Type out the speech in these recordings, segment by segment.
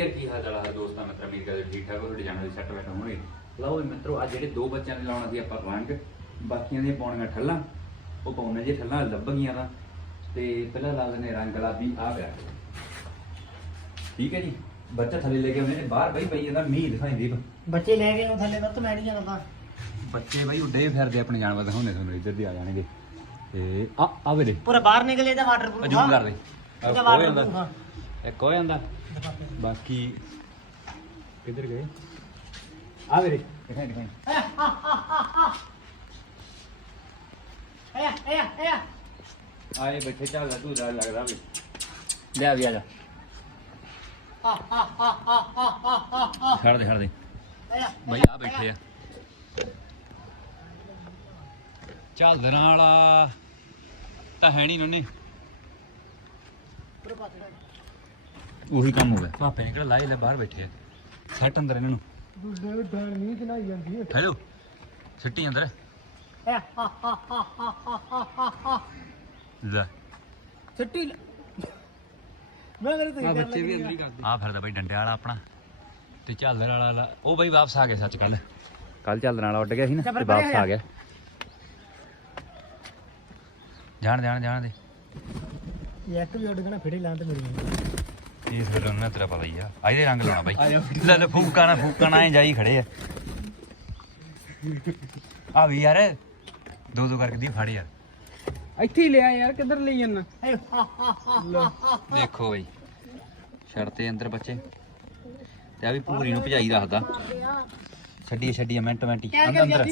ਹਾਂਜੀ ਯਾਰ ਕੀ ਹਾਲ ਚਾਲ ਹੈ ਦੋਸਤਾਂ ਮਿੱਤਰ ਅਮੀਰ ਕਰਦੇ ਠੀਕ ਠਾਕ ਹੋ ਜਾਨ ਦੇ ਸੱਟ ਬੈਠਾ ਹੋਣਗੇ ਲਓ ਜੀ ਮਿੱਤਰੋ ਆ ਜਿਹੜੇ ਦੋ ਬੱਚਿਆਂ ਦੇ ਲਾਉਣਾ ਸੀ ਆਪਾਂ ਰੰਗ ਬਾਕੀਆਂ ਦੀਆਂ ਪਾਉਣੀਆਂ ਠੱਲਾਂ ਉਹ ਪਾਉਣੇ ਜੇ ਠੱਲਾਂ ਲੱਭ ਗਈਆਂ ਤਾਂ। ਤੇ ਪਹਿਲਾਂ ਲਾ ਦਿੰਦੇ ਰੰਗ ਗੁਲਾਬੀ ਆ ਪਿਆ ਠੀਕ ਹੈ ਜੀ? ਬੱਚਾ ਥੱਲੇ ਲੈ ਕੇ ਆਉਂਦੇ ਨੇ ਬਾਹਰ ਬਈ ਪਈ ਜਾਂਦਾ ਮੀਂਹ ਦਿਖਾਈ ਦੀਪ। ਬੱਚੇ ਲੈ ਗਏ ਉਹ ਥੱਲੇ ਵੱਤ ਮੈਂ ਨਹੀਂ ਜਾਂਦਾ ਬੱਚੇ ਬਈ ਉੱਡੇ ਫਿਰਦੇ ਆਪਣੇ ਜਾਨਵਰ ਦਿਖਾਉਂਦੇ ਤੁਹਾਨੂੰ ਇੱਧਰ ਦੀ ਆ ਜਾਣਗੇ। ਤੇ ਆ ਆ ਵੇਲੇ। ਪੂਰਾ ਬਾਹਰ ਨਿਕਲੇ ਤਾਂ ਵਾਟਰ ਪ੍ਰੂਫ ਅਜੂਮ ਕਰ ਦੇ ਇਹਦਾ ਆ। ਇੱਕ ਹੋ ਜਾਂਦਾ ਬਾਕੀ ਕਿੱਧਰ ਗਏ ਆ ਵੇਲੇ ਦਿਖਾਈ ਦਿਖਾਈ ਆਇਆ ਆਇਆ ਆਇਆ ਆਏ ਬੈਠੇ ਚੱਲ ਤੂੰ ਦਾ ਲੱਗਦਾ ਵੀ ਲੈ ਵੀ ਆ ਜਾ ਆ ਆ ਆ ਆ ਆ ਆ ਆ ਛੱਡ ਦੇ ਛੱਡ ਦੇ ਬਈ ਆ ਬੈਠੇ ਆ ਚੱਲ ਦਰਾਂ ਵਾਲਾ ਤਾਂ ਹੈ ਨਹੀਂ ਨੰਨੇ ਪੂਰਾ ਪਾਸੇ ਉਹੀ ਕੰਮ ਹੋ ਗਿਆ। ਭਾਪੇ ਨੇ ਕਿਹੜਾ ਲਾਏ ਲੈ ਬਾਹਰ ਬੈਠੇ ਆ ਸੱਟ ਅੰਦਰ ਇਹਨਾਂ ਨੂੰ। ਹੈਲੋ ਸਿੱਟੀ ਅੰਦਰ। ਲੈ। ਛੱਟੀ ਆ। ਫਿਰਦਾ ਬਈ ਡੰਡੇ ਵਾਲਾ ਆਪਣਾ ਤੇ ਝਾਲਰ ਵਾਲਾ ਉਹ ਬਈ ਵਾਪਸ ਆ ਗਿਆ ਸੱਚ ਕੱਲ ਕੱਲ ਝਾਲਰ ਵਾਲਾ ਉੱਡ ਗਿਆ ਸੀ ਨਾ ਤੇ ਵਾਪਸ ਆ ਗਿਆ। ਜਾਣ ਜਾਣ ਜਾਣ ਦੇ। ਇੱਕ ਵੀ ਉੱਡ ਗਣਾ ਫਿੜੇ ਲਾਂ ਤੇ ਮਿਲਣੀ ਇਹ ਫਿਰ ਉਹਨਾਂ ਤੇਰਾ ਪਤਾ ਹੀ ਆ। ਆ ਇਹਦੇ ਰੰਗ ਲਾਉਣਾ ਬਾਈ। ਲੈ ਲੈ ਫੂਕਾ ਨਾ ਫੂਕਾ ਨਾ ਐ ਜਾਈ ਖੜੇ ਆ। ਆ ਵੀ ਯਾਰ ਦੋ ਦੋ ਕਰਕੇ ਦੀ ਫੜ ਯਾਰ ਇੱਥੇ ਹੀ ਲਿਆ ਯਾਰ ਕਿੱਧਰ ਲਈ ਜਾਂਦਾ? ਦੇਖੋ ਬਈ ਛੜਤੇ ਅੰਦਰ ਬੱਚੇ। ਤੇ ਆ ਵੀ ਪੂਰੀ ਨੂੰ ਭਜਾਈ ਰੱਖਦਾ। ਛੱਡੀ ਛੱਡੀ ਮਿੰਟ ਮਿੰਟ ਹੀ। ਅੰਦਰ।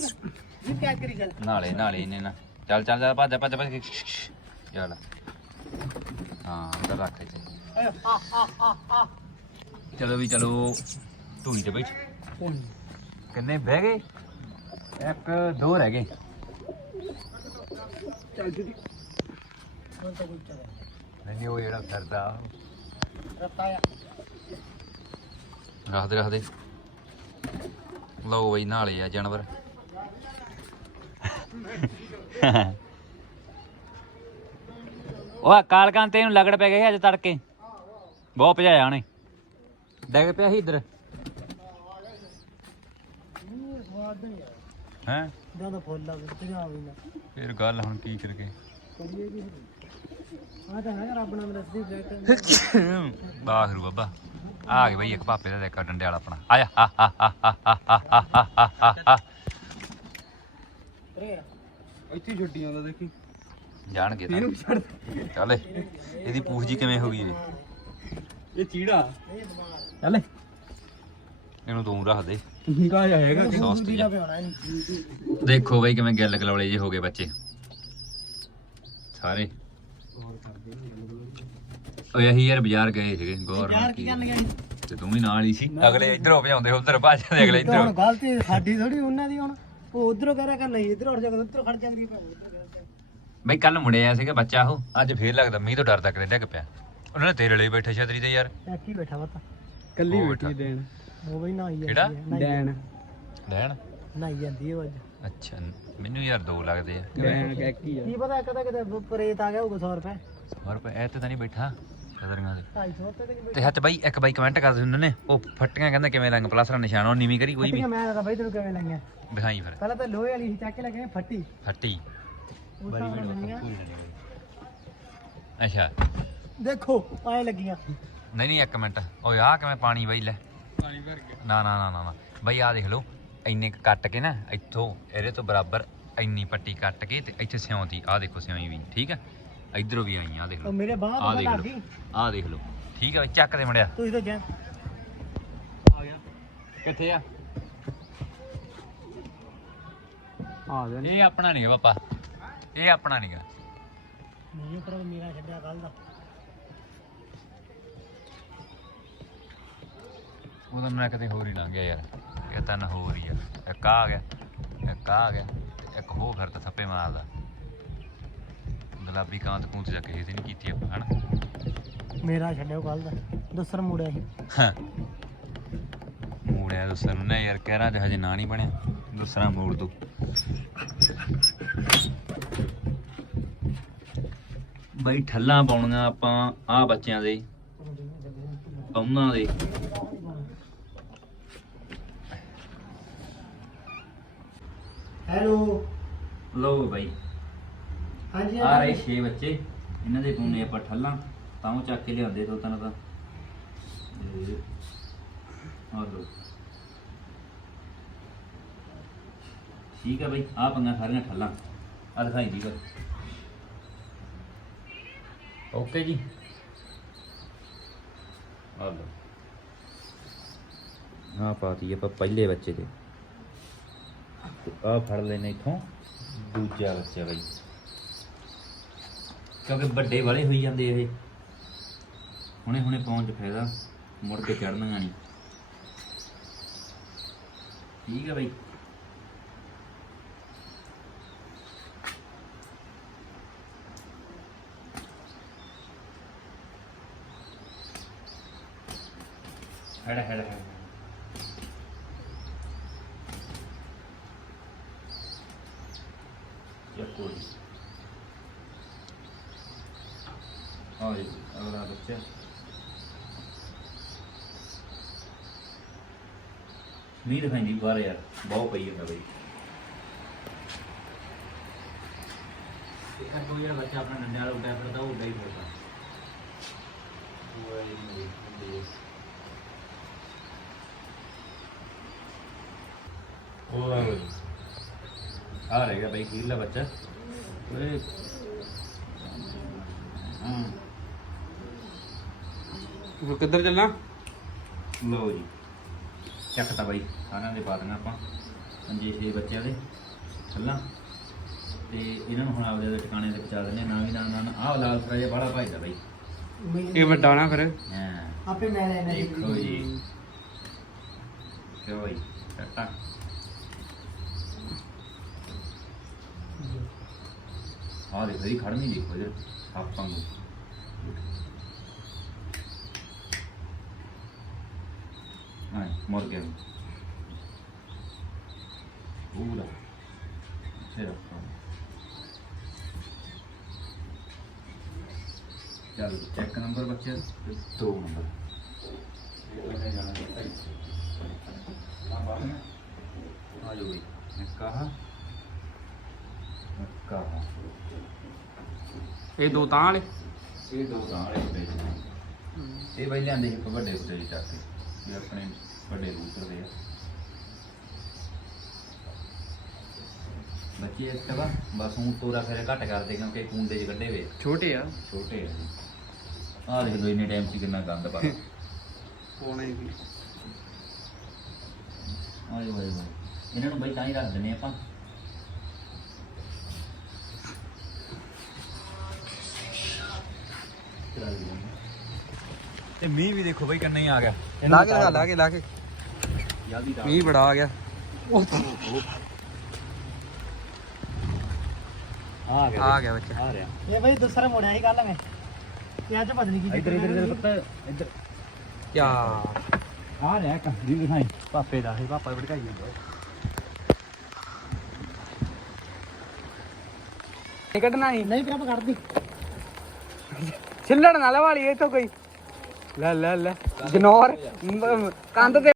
ਨਾਲੇ ਨਾਲੇ ਇਹਨੇ ਨਾ। ਚੱਲ ਚੱਲ ਚੱਲ ਭੱਜ ਭੱਜ ਭੱਜ। ਚੱਲ। ਹਾਂ ਅੰਦਰ ਰੱਖ ਇੱਥੇ। ਚਲੋ ਵੀ ਚਲੋ ਧੂਣੀ ਤੇ ਬੈਠ। ਕਿੰਨੇ ਬਹਿ ਗਏ? ਇੱਕ ਦੋ ਰਹਿ ਗਏ। ਚੱਲ ਜੀ ਨਹੀਂ। ਉਹ ਜਿਹੜਾ ਫਿਰਦਾ ਰੱਤਾ ਆ। ਰੱਖਦੇ ਰੱਖਦੇ ਲਓ ਬਈ ਨਾਲੇ ਆ ਜਾਨਵਰ। ਉਹ ਕਾਲਕਾਂ ਤੇ ਇਹਨੂੰ ਲਗੜ ਪੈ ਗਈ ਅੱਜ ਤੜਕੇ ਬਹੁਤ ਭਜਾਇਆ ਉਹਨੇ ਡੈਗ ਪਿਆ ਸੀ ਇੱਧਰ ਹੈ ਜ਼ਿਆਦਾ ਫੁੱਲ ਆ ਭਜਾ ਵੀ ਨਾ ਫਿਰ ਗੱਲ ਹੁਣ ਕੀ ਕਰਗੇ ਕਰੀਏ ਕੀ ਆ ਤਾਂ ਹੈ ਰੱਬ ਨਾਲ ਰਸਦੀ ਬੈਠ ਬਾਹਰ ਬਾਬਾ ਆ ਗਈ ਬਈ ਇੱਕ ਪਾਪੇ ਦਾ ਦੇਖ ਡੰਡੇ ਵਾਲਾ ਆਪਣਾ ਆ ਜਾ ਇੱਥੇ ਛੁੱਟੀਆਂ ਦਾ ਦੇਖੀ ਜਾਣਗੇ ਤਾਂ। ਇਹਨੂੰ ਛੱਡ ਚੱਲ ਇਹਦੀ ਪੂਛ ਜੀ ਕਿਵੇਂ ਹੋ ਗਈ ਇਹ? ਇਹ ਚੀੜਾ। ਚੱਲ ਇਹਨੂੰ ਤੂੰ ਰੱਖ ਦੇ। ਨਿਕਾ ਜਾਏਗਾ ਸੌਸ ਪਿਆਣਾ ਨਹੀਂ ਦੇਖੋ ਬਈ ਕਿਵੇਂ ਗਿੱਲ ਗਲੌਲੇ ਜੇ ਹੋ ਗਏ ਬੱਚੇ। ਸਾਰੇ। ਓਏ ਅਸੀਂ ਯਾਰ ਬਾਜ਼ਾਰ ਗਏ ਸੀਗੇ ਗੌਰ ਯਾਰ ਕੀ ਕਰਨ ਗਿਆ ਤੇ ਤੂੰ ਵੀ ਨਾਲ ਹੀ ਸੀ। ਅਗਲੇ ਇਧਰੋਂ ਭਜਾਉਂਦੇ ਉਧਰ ਭੱਜਦੇ ਅਗਲੇ ਇਧਰੋਂ। ਗਲਤੀ ਸਾਡੀ ਥੋੜੀ ਉਹਨਾਂ ਦੀ ਹੁਣ। ਉਹ ਉਧਰੋਂ ਕਹਿ ਰਿਹਾ ਕਿ ਨਹੀਂ ਇਧਰ ਉੱਠ ਜਾ ਉਧਰ ਖੜ ਜਾ ਕਰੀ ਬਈ ਕੱਲ ਮੁੜਿਆ ਸੀਗਾ ਬੱਚਾ ਉਹ। ਅੱਜ ਫੇਰ ਲੱਗਦਾ ਮੀਂਹ ਤੋਂ ਡਰਦਾ ਕਿਤੇ ਡਿੱਗ ਪਿਆ। ਉਹਨਾਂ ਨੇ ਤੇਰੇ ਲਈ ਬੈਠੇ ਛਤਰੀ ਤੇ ਯਾਰ। ਟੈਕੀ ਬੈਠਾ ਵਾ ਤਾਂ। ਕੱਲੀ ਉਹ ਬੈਠੀ ਬੈਠਾ। ਦੇਣ। ਉਹ ਬਈ ਨਹਾਈ ਜਾਂਦੀ ਕਿਹੜਾ? ਹੈ, ਨਹਾਈ- ਡੈਣ ਲੈਣ ਨਹਾਈ ਜਾਂਦੀ ਹੈ ਉਹ ਅੱਜ। ਅੱਛਾ ਮੈਨੂੰ ਯਾਰ ਦੋ ਲੱਗਦੇ ਆ। ਡੈਣ ਕਹਿਕੀ ਆ। ਕੀ ਪਤਾ ਕਦਾ ਕਿਤੇ ਪਰੇਤ ਆ ਗਿਆ ਹੋਊਗਾ 100 ਰੁਪਏ। ਹੋਰ ਪਏ ਇਹ ਤੇ ਤਾਂ ਨਹੀਂ ਬੈਠਾ ਛਤਰੀਆਂ ਦੇ 250 ਰੁਪਏ ਤੇ ਨਹੀਂ ਤੇ ਹੱਥ ਬਾਈ ਇੱਕ ਬਾਈ ਕਮੈਂਟ ਕਰਦੇ ਹੁੰਦੇ ਨੇ। ਉਹ ਫੱਟੀਆਂ ਕਹਿੰਦਾ ਕਿਵੇਂ ਰੰਗ ਪਲੱਸ ਦਾ ਨਿਸ਼ਾਨ ਉਹ ਨੀਵੀਂ ਕਰੀ ਕੋਈ ਵੀ। ਮੈਂ ਤਾਂ ਬਈ ਤੈਨੂੰ ਕਿਵੇਂ ਲਾਈਆਂ ਦਿਖਾਈ ਫਿਰ। ਪਹਿਲਾਂ ਤਾਂ ਲੋਹੇ ਵਾਲੀ ਸੀ ਚੱਕ ਕੇ ਲੱਗੇ ਫੱਟੀ। ਫੱਟੀ। ਲੱਗੀਆਂ ਅੱਛਾ। ਦੇਖੋ ਆਏ ਲੱਗੀਆਂ। ਨਹੀਂ ਨਹੀਂ ਇੱਕ ਮਿੰਟ। ਓਏ ਆ ਕਿਵੇਂ ਪਾਣੀ ਬਾਈ ਲੈ। ਪਾਣੀ ਭਰ ਗਿਆ। ਨਾ ਨਾ ਨਾ ਨਾ ਬਾਈ ਆ ਦੇਖ ਲਓ ਇੰਨੇ ਕੁ ਕੱਟ ਕੇ ਨਾ ਇੱਥੋਂ ਇਹਦੇ ਤੋਂ ਬਰਾਬਰ ਇੰਨੀ ਪੱਟੀ ਕੱਟ ਕੇ ਤੇ ਇੱਥੇ ਸਿਉਂਤੀ ਆ ਦੇਖੋ ਸਿਉਈ ਵੀ ਠੀਕ ਆ? ਇਧਰੋਂ ਵੀ ਆਈ ਆ ਦੇਖ ਉਹ ਲਓ ਮੇਰੇ ਬਾਹ ਆ ਦੇਖ ਲੱਗ ਲਓ ਗਈ ਆ ਦੇਖ ਲਓ। ਠੀਕ ਆ ਚੱਕ ਦੇ ਮੜਿਆ ਤੁਸੀਂ ਤਾਂ ਜਾ ਆ ਗਿਆ। ਕਿੱਥੇ ਆ? ਆ ਗਿਆ। ਇਹ ਆਪਣਾ ਨਹੀਂਗਾ ਪਾਪਾ। ਇਹ ਆਪਣਾ ਨਹੀਂਗਾ ਨਹੀਂ ਪਰ ਮੇਰਾ ਛੱਡਿਆ ਕੱਲ ਦਾ। ਉਹਦਾ ਮੈਂ ਕਿਤੇ ਹੋਰ ਹੀ ਲੰਘ ਗਿਆ ਯਾਰ। ਇਹ ਤਾਂ ਨਾ ਹੋਰ ਹੀ ਆ। ਇੱਕ ਆ ਗਿਆ ਇੱਕ ਆ ਗਿਆ ਤੇ ਇੱਕ ਹੋ ਫਿਰ ਤਾਂ ਥੱਪੇ ਮਾਰਦਾ। ਗੁਲਾਬੀ ਕਾਂਤ ਕੂੰਤ ਜਾ ਕੇ ਇਹ ਨਹੀਂ ਕੀਤੀ ਆਪਾਂ ਹਨਾ? ਮੇਰਾ ਛੱਡਿਆ ਕੱਲ ਦਾ। ਦਸਰ ਮੁੜਿਆ ਸੀ। ਹਾਂ। ਮੂੜਿਆ ਦੂਸਰਾ ਨੂੰ। ਯਾਰ ਕਹਿ ਰਾਂ ਹਜੇ ਨਾ ਨਹੀਂ ਬਣਿਆ। ਦੂਸਰਾ ਮੋੜ ਦੋ ਬਈ ਠੱਲਾਂ ਪਾਉਣੀਆਂ ਆਪਾਂ ਆ ਬੱਚਿਆਂ ਦੇ। ਉਹਨਾਂ ਦੇ। ਹੈਲੋ। ਲੋ ਬਾਈ। ਹਾਂਜੀ ਆ ਰਹੇ 6 ਬੱਚੇ। ਇਹਨਾਂ ਦੇ ਪੂਨੇ ਆਪਾਂ ਠੱਲਾਂ ਤਾਂ ਉਹ ਚੱਕ ਕੇ ਲਿਆਉਂਦੇ ਦੋ ਤਿੰਨ ਤਾਂ। ਆ ਲੋ ਠੀਕ ਆ ਬਈ ਆ ਪੰਗਾ ਸਾਰੀਆਂ ਠੱਲਾਂ। ਆ ਦਿਖਾਈ ਦੀ ਬਸ। ਓਕੇ ਜੀ। ਆ ਲੋ ਆ ਪਾਤੀ ਆਪਾਂ ਪਹਿਲੇ ਬੱਚੇ ਦੇ। ਆ ਫੜ ਲੈਨੇ ਇਥੋਂ, ਦੂਜਾ ਬੱਚਾ ਬਈ। ਕਿਉਂਕਿ ਵੱਡੇ ਵਾਲੇ ਹੋਈ ਜਾਂਦੇ ਇਹ। ਹੁਣੇ ਹੁਣੇ ਪਹੁੰਚ ਫਾਇਦਾ, ਮੁੜ ਕੇ ਚੜਨਗਾ ਨਹੀਂ। ਠੀਕ ਹੈ ਬਈ। ਹੈੜਾ ਹੈੜਾ ਹੈੜਾ। ਚੱਕੋ ਜੀ ਆ ਜੀ ਅਗਲਾ ਬੱਚਾ। ਨਹੀਂ ਦਿਖਾਈਂਦੀ ਬਾਹਰ ਯਾਰ ਬਹੁਤ ਪਈ ਹੁੰਦਾ ਬਈ। ਇਹ ਅੱਗੋਂ ਜਿਹੜਾ ਬੱਚਾ ਆਪਣਾ ਡੰਡੇ ਵਾਲਾ ਉੱਡਿਆ ਫਿਰਦਾ ਉਹ ਉੱਡਿਆ ਹੀ ਫਿਰਦਾ। ਉਹ ਆ ਰਹੇਗਾ ਬਈ ਖੀਰਲਾ ਬੱਚਾ? ਓਏ। ਹਾਂ। ਹੁਣ ਕਿੱਧਰ ਚੱਲਣਾ? ਲਓ ਜੀ। ਚੱਕਤਾ ਬਾਈ ਸਾਰਿਆਂ ਦੇ ਪਾ ਦੇਣਾ ਆਪਾਂ। ਪੰਜੇ ਛੇ ਬੱਚਿਆਂ ਦੇ। ਛੱਲਾਂ ਤੇ ਇਹਨਾਂ ਨੂੰ ਹੁਣ ਆਪਦੇ ਦੇ ਟਿਕਾਣੇ ਤੇ ਪਹੁੰਚਾ ਦਿੰਦੇ ਆ ਨਾ ਵੀ ਨਾ ਨਾ ਆਹ ਲਾਲ ਫਰਾ ਜਿਹਾ ਬੜਾ ਭਾਈਦਾ ਬਾਈ। ਇਹ ਵੱਡਾ ਨਾ ਫਿਰ। ਹਾਂ। ਆਪੇ ਮੈਂ ਲੈਣਾ ਦੇਖੋ ਜੀ। ਕਿਉਂ ਬਾਈ ਟੱਟਾ। ਆਹ ਦੇਖੋ ਜੀ ਖੜਨੀ ਦੇਖੋ ਇਧਰ ਆਪਾਂ ਨੂੰ ਹਾਂ ਮਰ ਗਿਆ ਪੂਰਾ ਫਿਰ ਆਪਾਂ ਚੱਲ ਚੈੱਕ ਨੰਬਰ ਬੱਚੇ ਦੋ ਨੰਬਰ ਆ ਜੋ ਬਈ ਕਹਾ ਇਹ ਦੋ ਤਾਂ ਵਾਲੇ? ਇਹ ਦੋ ਤਾਂ ਵਾਲੇ ਪੇਜ ਇਹ ਬਈ ਲਿਆਂਦੇ ਸੀ ਵੱਡੇ ਉੱਤੇ ਚੱਕ ਕੇ ਇਹ ਆਪਣੇ ਵੱਡੇ ਕਬੂਤਰ ਦੇ ਆ। ਬੱਚੇ ਇਸ ਕਵਾ ਬਸ ਹੁਣ ਤੋਰਾ ਫੇਰੇ ਘੱਟ ਕਰਦੇ ਕਿਉਂਕਿ ਕੁੰਡੇ 'ਚ ਕੱਢੇ ਵੇ ਛੋਟੇ ਆ? ਛੋਟੇ ਆ ਆਹ ਦੇਖ ਲਓ ਇੰਨੇ ਟਾਈਮ 'ਚ ਕਿੰਨਾ ਗੰਦ ਪਾ ਪੋਣੇ ਵੀ। ਆਏ ਵਾਏ ਵਾਏ ਇਹਨਾਂ ਨੂੰ ਬਈ ਤਾਂ ਹੀ ਰੱਖ ਦਿੰਨੇ ਆਪਾਂ। ਤੇ ਮੀਂਹ ਵੀ ਦੇਖੋ ਬਈ ਕਿੰਨਾ ਹੀ ਆ ਗਿਆ ਲਾ ਕੇ ਲਗਾ ਲਾ ਕੇ ਲਾ ਕੇ ਜਲਦੀ ਦਾ ਮੀਂਹ ਬੜਾ ਆ ਗਿਆ ਆ ਗਿਆ ਆ ਗਿਆ ਬੱਚਾ ਆ ਰਿਹਾ ਇਹ ਬਈ ਦੂਸਰਾ ਮੋੜਿਆ ਹੀ ਕੱਲ ਮੈਂ ਤੇ ਅੱਜ ਪਤਾ ਨਹੀਂ ਕੀ ਇੱਧਰ ਇੱਧਰ ਇੱਧਰ ਪਤਾ ਇੱਧਰ ਕਿਆ ਆ ਰਿਹਾ ਇੱਕ ਜੀ ਦਿਖਾਈ ਪਾਪੇ ਦਾ ਹੈ ਪਾਪਾ ਵੜਕਾਈ ਜਾਂਦਾ ਇਹ ਕੱਢਣਾ ਹੀ ਨਹੀਂ ਪ੍ਰਭ ਕਰਦੀ ਛਿੱਲੜ ਨਾਲ ਵਾਲੀ ਇਹ ਤੋਂ ਕੋਈ ਲੈ ਲੈ ਲੈ ਜਨੌਰ ਮ- ਕੰਧ ਤੇ